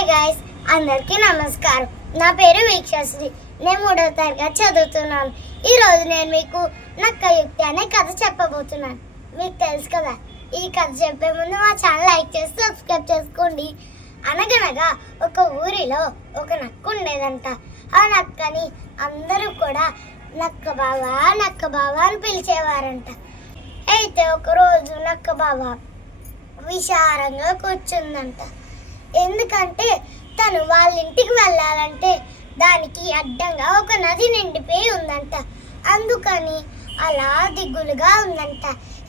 Hi guys అందరికీ నమస్కారం. నా పేరు వీక్షశ్రీ. నేను మూడవ తరగతి చదువుతున్నాను. ఈ రోజు నేను మీకు నక్క యుక్తి అనే కథ చెప్పబోతున్నాను. మీకు తెలుసు కదా ఈ కథ చెప్పే ముందు మా ఛానల్ లైక్ చేసి సబ్స్క్రైబ్ చేసుకోండి. అనగనగా ఒక ఊరిలో ఒక నక్క ఉండేదంట. ఆ నక్కని అందరూ కూడా నక్క బావా నక్క బావా అని పిలిచేవారంట. అయితే ఒక రోజు నక్క బావా విచారంగా కూర్చుందంట. ఎందుకంటే తను వాళ్ళ ఇంటికి వెళ్ళాలంటే దానికి అడ్డంగా ఒక నది నిండిపోయి ఉందంట. అందుకని అలా దిగులుగా ఉందంట.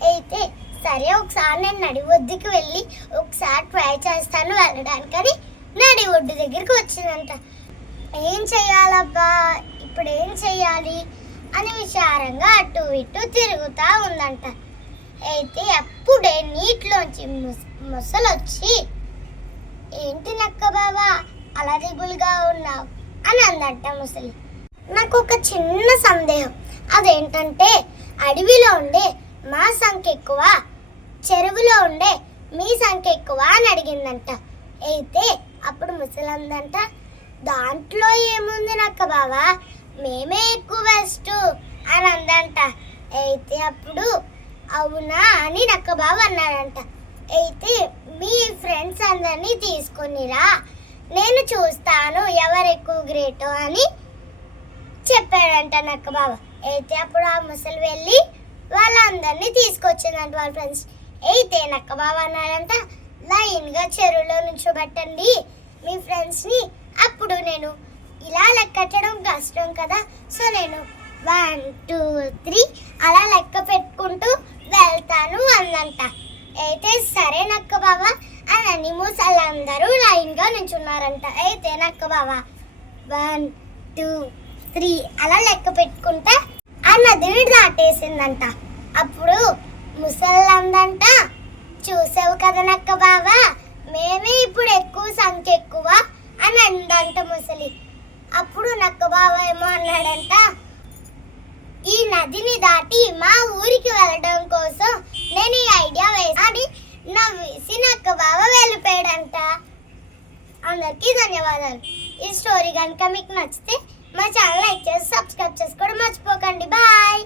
అయితే సరే ఒకసారి నేను నడి ఒడ్డుకి వెళ్ళి ఒకసారి ట్రై చేస్తాను వెళ్ళడానికని నడి ఒడ్డు దగ్గరికి వచ్చిందంట. ఏం చేయాలబ్బా ఇప్పుడు ఏం చేయాలి అని విచారంగా అటు ఇటు తిరుగుతూ ఉందంట. అయితే అప్పుడే నీటిలోంచి ముస్ ముసలు వచ్చి ఏంటి బావా అలా దిగులుగా ఉన్నావు అని అందంట ముసలి. నాకు ఒక చిన్న సందేహం. అదేంటంటే అడవిలో ఉండే మా సంఖ్య ఎక్కువ చెరువులో ఉండే మీ సంఖ్య ఎక్కువ అని అడిగిందంట. అయితే అప్పుడు ముసలందంట దాంట్లో ఏముంది నక్క బావా? మేమే ఎక్కువ బెస్ట్ అని అందంట. అయితే అప్పుడు అవునా అని నక్క బావ అన్నాడంట. అయితే మీ ఫ్రెండ్స్ అందరినీ తీసుకునిరా నేను చూస్తాను ఎవరు ఎక్కువ గ్రేట్ అని చెప్పాడంట నక్క బావ అయితే అప్పుడు ఆ ముసలి వెళ్ళి వాళ్ళందరినీ తీసుకొచ్చిందంట వాళ్ళ ఫ్రెండ్స్ అయితే నక్క బావ అన్నాడంట లైన్గా చెరువులో నుంచోబెట్టండి మీ ఫ్రెండ్స్ని అప్పుడు నేను ఇలా లెక్కట్టడం కష్టం కదా. సో నేను వన్ టూ త్రీ అలా లెక్క పెట్టుకుంటూ వెళ్తాను అందంట అయితే సరే నక్క బావ అని మూసలందరూ లైన్గా నించున్నారంట అయితే నక్క బావ వన్ టూ త్రీ అలా లెక్క పెట్టుకుంటా ఆ నదిని దాటేసిందంట. అప్పుడు ముసళ్ళందంట చూసావు కదా నక్క బావా మేమే ఇప్పుడు ఎక్కువ సంఖ్య ఎక్కువ అని అందంట ముసలి. అప్పుడు నక్క బావ ఏమో అన్నాడంట ఈ నదిని దాటి మా ఊరికి వెళ్ళడం కోసం నేను ఈ ఐడియా వేసి నవ్వేసి నక్క బావ వెళ్ళిపోయాడంట అందరికీ ధన్యవాదాలు. ఈ స్టోరీ కనుక మీకు నచ్చితే మా ఛానల్ లైక్ చేసి సబ్స్క్రైబ్ చేసుకోవడం మర్చిపోకండి. బాయ్